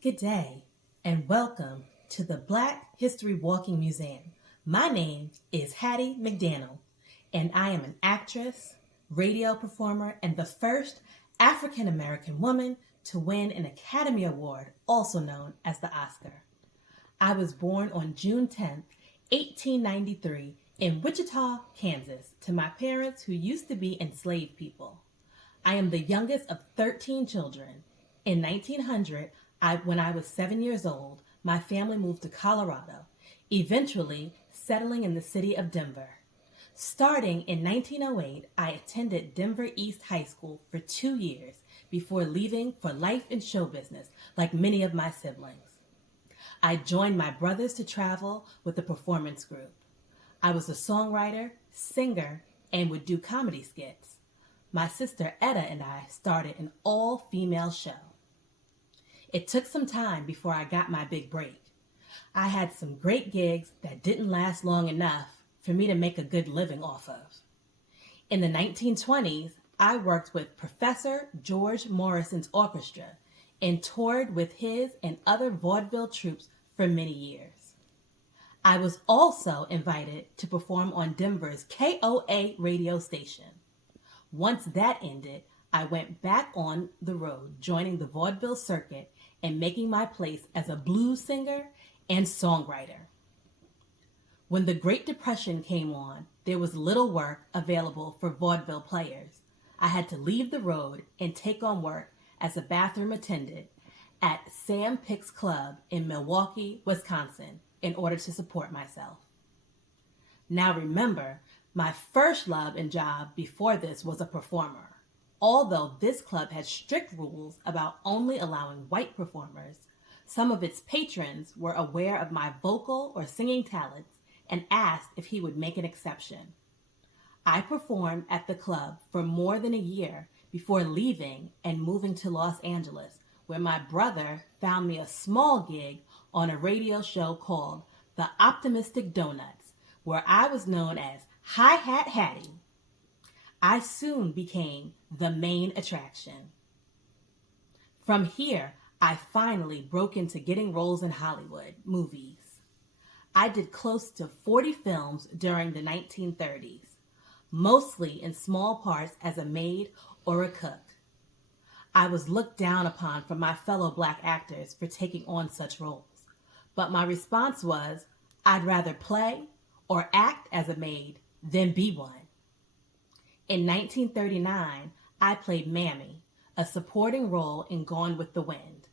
Good day, and welcome to the Black History Walking Museum. My name is Hattie McDaniel, and I am an actress, radio performer, and the first African American woman to win an Academy Award, also known as the Oscar. I was born on June 10th, 1893, in Wichita, Kansas, to my parents who used to be enslaved people. I am the youngest of 13 children. In 1900, when I was 7 years old, my family moved to Colorado, eventually settling in the city of Denver. Starting in 1908, I attended Denver East High School for 2 years before leaving for life in show business, like many of my siblings. I joined my brothers to travel with the performance group. I was a songwriter, singer, and would do comedy skits. My sister Etta and I started an all-female show. It took some time before I got my big break. I had some great gigs that didn't last long enough for me to make a good living off of. In the 1920s, I worked with Professor George Morrison's orchestra and toured with his and other vaudeville troupes for many years. I was also invited to perform on Denver's KOA radio station. Once that ended, I went back on the road, joining the vaudeville circuit and making my place as a blues singer and songwriter. When the Great Depression came on, there was little work available for vaudeville players. I had to leave the road and take on work as a bathroom attendant at Sam Pick's Club in Milwaukee, Wisconsin, in order to support myself. Now remember, my first love and job before this was a performer. Although this club had strict rules about only allowing white performers, some of its patrons were aware of my vocal or singing talents and asked if he would make an exception. I performed at the club for more than a year before leaving and moving to Los Angeles, where my brother found me a small gig on a radio show called The Optimistic Donuts, where I was known as Hi-Hat Hattie. I soon became the main attraction. From here, I finally broke into getting roles in Hollywood movies. I did close to 40 films during the 1930s, mostly in small parts as a maid or a cook. I was looked down upon from my fellow black actors for taking on such roles, but my response was, I'd rather play or act as a maid than be one. In 1939, I played Mammy, a supporting role in Gone with the Wind.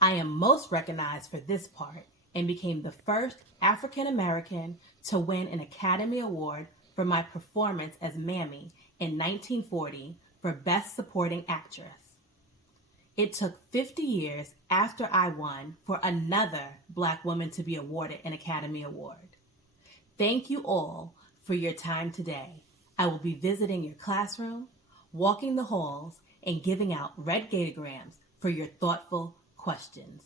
I am most recognized for this part and became the first African American to win an Academy Award for my performance as Mammy in 1940 for Best Supporting Actress. It took 50 years after I won for another Black woman to be awarded an Academy Award. Thank you all for your time today. I will be visiting your classroom, walking the halls, and giving out red Gatorgrams for your thoughtful questions.